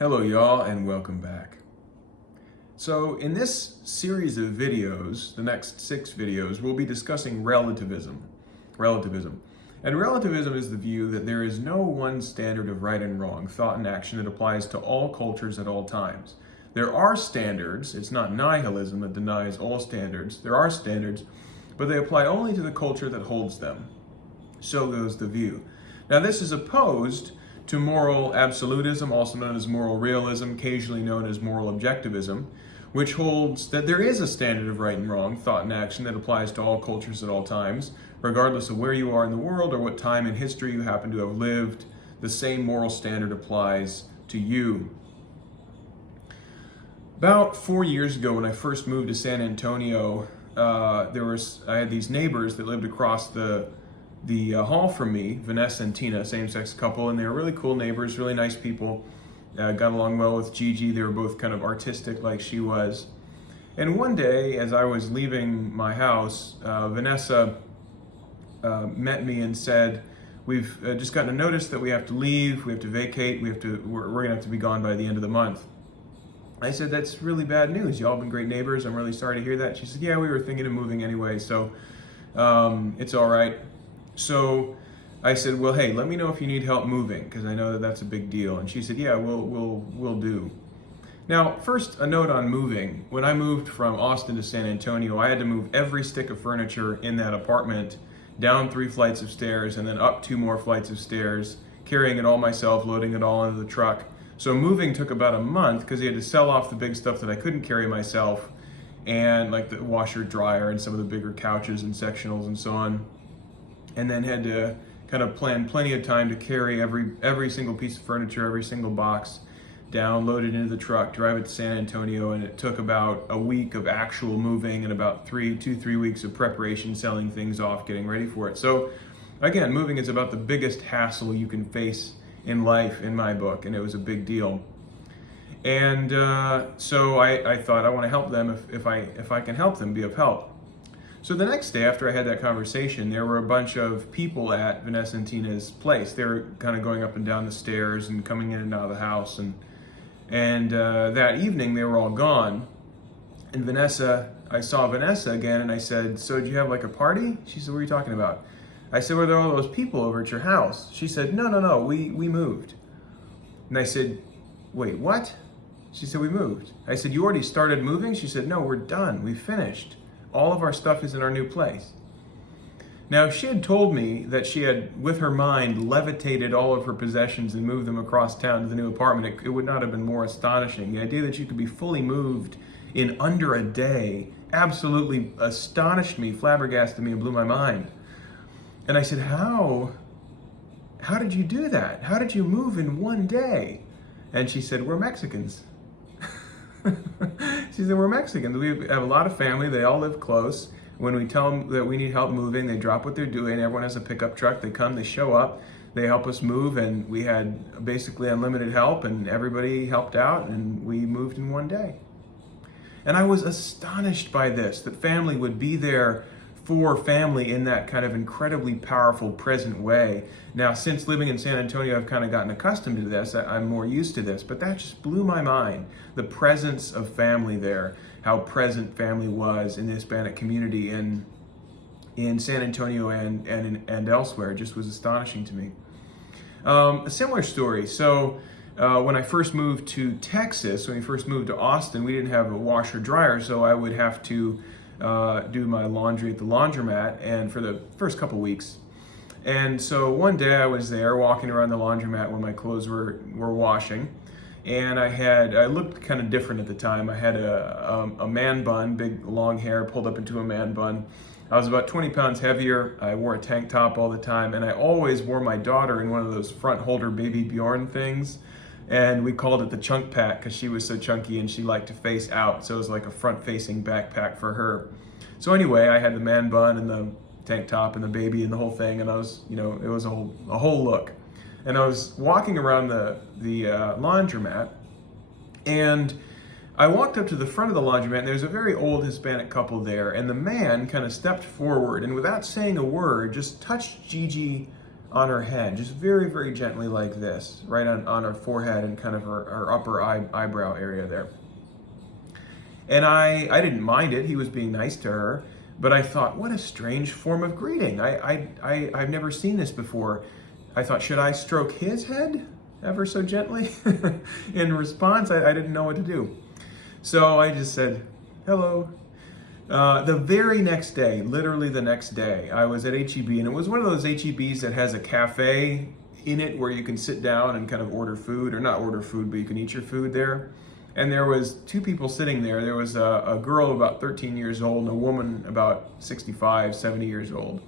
Hello y'all and welcome back. So in this series of videos, the next 6 videos, we'll be discussing relativism. And relativism is the view that there is no one standard of right and wrong, thought and action that applies to all cultures at all times. There are standards, it's not nihilism that denies all standards. There are standards, but they apply only to the culture that holds them. So goes the view. Now this is opposed to moral absolutism, also known as moral realism, occasionally known as moral objectivism, which holds that there is a standard of right and wrong, thought and action that applies to all cultures at all times, regardless of where you are in the world or what time in history you happen to have lived. The same moral standard applies to you. About 4 years ago, when I first moved to San Antonio, I had these neighbors that lived across the hall from me, Vanessa and Tina, same-sex couple, and they were really cool neighbors, really nice people. Got along well with Gigi. They were both kind of artistic like she was. And one day, as I was leaving my house, Vanessa met me and said, "We've just gotten a notice that we have to leave, we have to vacate, we're gonna have to be gone by the end of the month." I said, "That's really bad news. Y'all been great neighbors. I'm really sorry to hear that." She said, "Yeah, we were thinking of moving anyway, so it's all right." So I said, "Well, hey, let me know if you need help moving, because I know that that's a big deal." And she said, "Yeah, we'll do." Now, first, a note on moving. When I moved from Austin to San Antonio, I had to move every stick of furniture in that apartment down 3 flights of stairs and then up 2 more flights of stairs, carrying it all myself, loading it all into the truck. So moving took about a month because you had to sell off the big stuff that I couldn't carry myself, and like the washer, dryer, and some of the bigger couches and sectionals and so on. And then had to kind of plan plenty of time to carry every single piece of furniture, every single box down, load it into the truck, drive it to San Antonio, and it took about a week of actual moving and about 3 weeks of preparation, selling things off, getting ready for it. So again, moving is about the biggest hassle you can face in life in my book, and it was a big deal. And so I thought I want to help them if I can help them, be of help. So the next day after I had that conversation, there were a bunch of people at Vanessa and Tina's place. They were kind of going up and down the stairs and coming in and out of the house. And that evening they were all gone. And I saw Vanessa again, and I said, "So did you have like a party?" She said, "What are you talking about?" I said, "Were there all those people over at your house?" She said, No, we moved." And I said, "Wait, what?" She said, "We moved." I said, "You already started moving?" She said, "No, we're done. We finished. All of our stuff is in our new place." Now, if she had told me that she had, with her mind, levitated all of her possessions and moved them across town to the new apartment, it would not have been more astonishing. The idea that she could be fully moved in under a day absolutely astonished me, flabbergasted me, and blew my mind. And I said, How did you do that? How did you move in one day?" And she said, "We're Mexicans." She said, "We're Mexicans. We have a lot of family. They all live close. When we tell them that we need help moving, they drop what they're doing. Everyone has a pickup truck. They come, they show up, they help us move, and we had basically unlimited help, and everybody helped out, and we moved in one day." And I was astonished by this, that family would be there for family in that kind of incredibly powerful present way. Now, since living in San Antonio, I've kind of gotten accustomed to this. I'm more used to this, but that just blew my mind. The presence of family there, how present family was in the Hispanic community in San Antonio and elsewhere, just was astonishing to me. A similar story. So when I first moved to Texas, when we first moved to Austin, we didn't have a washer dryer, so I would have to do my laundry at the laundromat, and for the first couple weeks. And so one day I was there walking around the laundromat when my clothes were washing, and I looked kind of different at the time. I had a man bun, big long hair pulled up into a man bun. I was about 20 pounds heavier. I wore a tank top all the time, and I always wore my daughter in one of those front holder Baby Bjorn things. And we called it the chunk pack because she was so chunky and she liked to face out. So it was like a front-facing backpack for her. So anyway, I had the man bun and the tank top and the baby and the whole thing. And I was, it was a whole look. And I was walking around the laundromat, and I walked up to the front of the laundromat, and there's a very old Hispanic couple there. And the man kind of stepped forward and without saying a word, just touched Gigi on her head, just very, very gently like this, right on her forehead and kind of her upper eyebrow area there. And I didn't mind it. He was being nice to her, but I thought, what a strange form of greeting. I've never seen this before. I thought, should I stroke his head ever so gently? In response, I didn't know what to do. So I just said, hello. The very next day, literally the next day, I was at HEB, and it was one of those HEBs that has a cafe in it where you can sit down and kind of order food, or not order food, but you can eat your food there. And there was two people sitting there. There was a girl about 13 years old and a woman about 65, 70 years old.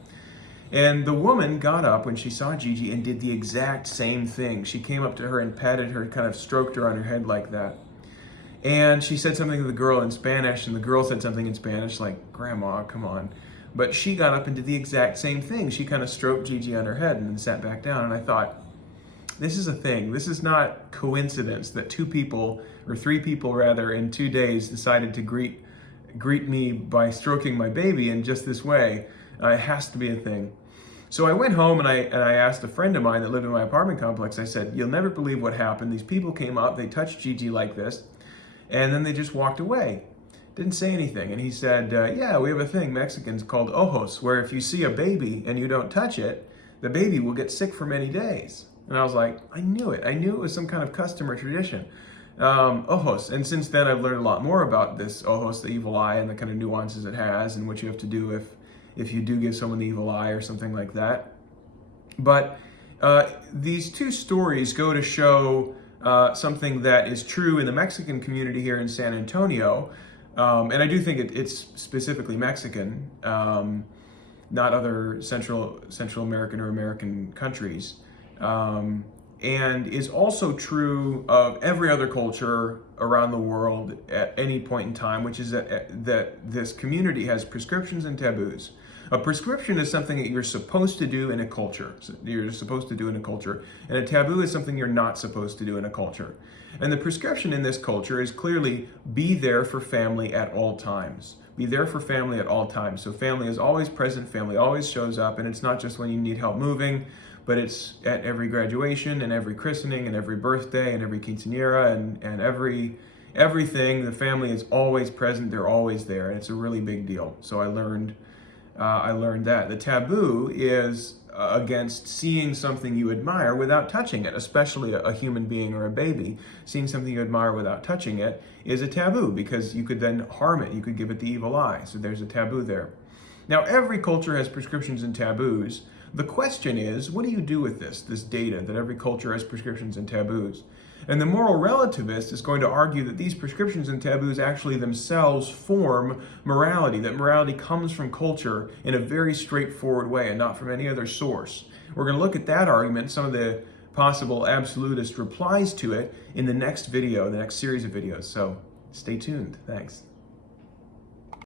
And the woman got up when she saw Gigi and did the exact same thing. She came up to her and patted her, kind of stroked her on her head like that. And she said something to the girl in Spanish, and the girl said something in Spanish, like, Grandma, come on. But she got up and did the exact same thing. She kind of stroked Gigi on her head and then sat back down. And I thought, this is a thing. This is not coincidence that two people, or three people rather, in 2 days decided to greet me by stroking my baby in just this way. It has to be a thing. So I went home and I asked a friend of mine that lived in my apartment complex. I said, you'll never believe what happened. These people came up, they touched Gigi like this, and then they just walked away. Didn't say anything. And he said, yeah, we have a thing, Mexicans, called ojos, where if you see a baby and you don't touch it, the baby will get sick for many days. And I was like, I knew it. I knew it was some kind of custom or tradition. Ojos. And since then, I've learned a lot more about this ojos, the evil eye, and the kind of nuances it has, and what you have to do if you do give someone the evil eye or something like that. But these two stories go to show something that is true in the Mexican community here in San Antonio. And I do think it's specifically Mexican, not other Central American or American countries. And is also true of every other culture around the world at any point in time, which is that this community has prescriptions and taboos. A prescription is something that you're supposed to do in a culture. You're supposed to do in a culture. And a taboo is something you're not supposed to do in a culture. And the prescription in this culture is clearly be there for family at all times. Be there for family at all times. So family is always present, family always shows up, and it's not just when you need help moving, but it's at every graduation and every christening and every birthday and every quinceañera and everything. The family is always present, they're always there, and it's a really big deal. So I learned that. The taboo is against seeing something you admire without touching it, especially a human being or a baby. Seeing something you admire without touching it is a taboo because you could then harm it. You could give it the evil eye. So there's a taboo there. Now, every culture has prescriptions and taboos. The question is, what do you do with this data that every culture has prescriptions and taboos? And the moral relativist is going to argue that these prescriptions and taboos actually themselves form morality, that morality comes from culture in a very straightforward way and not from any other source. We're going to look at that argument, some of the possible absolutist replies to it in the next video, the next series of videos. So stay tuned. Thanks.